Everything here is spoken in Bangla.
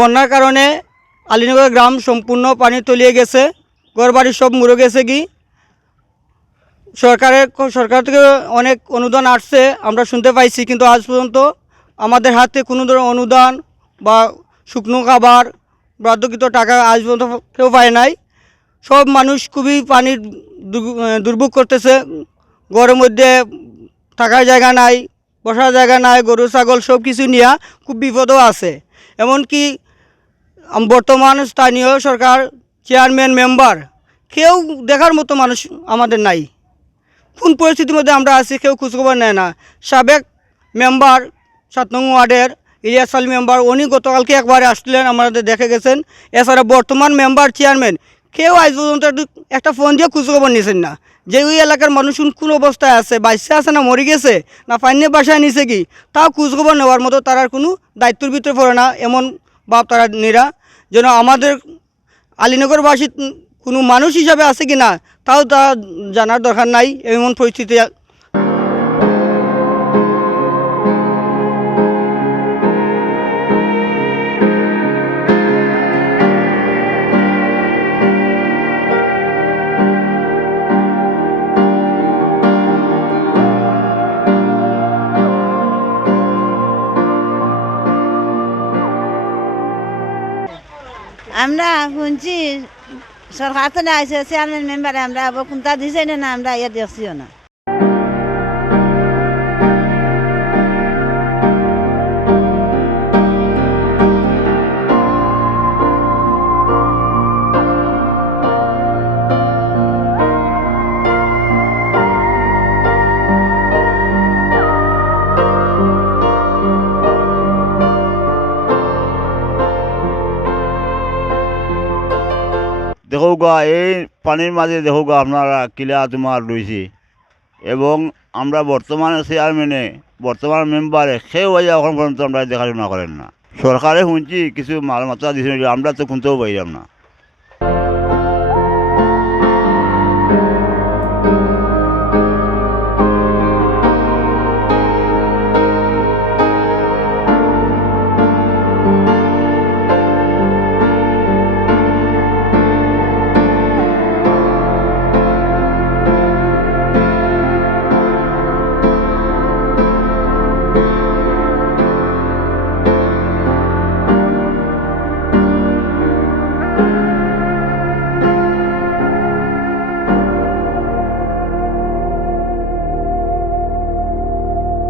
বন্যার কারণে আলীনগর গ্রাম সম্পূর্ণ পানি তলিয়ে গেছে, ঘরবাড়ি সব মরে গেছে। কি সরকার থেকে অনেক অনুদান আসছে আমরা শুনতে পাইছি, কিন্তু আজ পর্যন্ত আমাদের হাতে কোনো ধরনের অনুদান বা শুকনো খাবার বার্ধক্যিত টাকা আজ পর্যন্ত কেউ পায় নাই। সব মানুষ খুবই পানির দুর্ভোগ করতেছে। ঘরের মধ্যে থাকার জায়গা নাই, বসার জায়গা নাই, গরু ছাগল সব কিছু নিয়ে খুব বিপদও আছে। এমনকি বর্তমান স্থানীয় সরকার চেয়ারম্যান মেম্বার কেউ দেখার মতো মানুষ আমাদের নাই। কোন পরিস্থিতির মধ্যে আমরা আছি কেউ খোঁজখবর নেয় না। সাবেক মেম্বার 7 নং ওয়ার্ডের ইলিয়াস আলী মেম্বার, উনি গতকালকে একবারে আসলেন, আমাদের দেখে গেছেন। এছাড়া বর্তমান মেম্বার চেয়ারম্যান কেউ আজ পর্যন্ত একটা ফোন দিয়ে খোঁজখবর নিয়েছেন না যে ওই এলাকার মানুষ কোন অবস্থায় আছে, বাঁচতে আছে না মরে গেছে না পাইনে বাসায় নিছে কি, তাও খোঁজখবর নেওয়ার মতো তার কোনো দায়িত্বের ভিতরে পড়ে না। এমন ভাব তারা নিরা যেন আমাদের আলীনগরবাসী কোনো মানুষ হিসাবে আছে কি না তাও তা জানার দরকার নাই। এমন পরিস্থিতি আমরা শুনছি সরকার তো আইসে চেয়ারম্যান মেম্বারে, আমরা আবার কোনটা দিছে না আমরা ইয়ে দেখছিও না। দেখো গা এই পানির মাঝে দেখো গা আপনারা কিলা তোমার রয়েছে, এবং আমরা বর্তমানে চেয়ারম্যানে বর্তমান মেম্বারে সেও এখন পর্যন্ত আমরা দেখাশোনা করেন না। সরকারে শুনছি কিছু মালমাত্রা দিয়েছিল, আমরা তো শুনতেও পাইলাম না।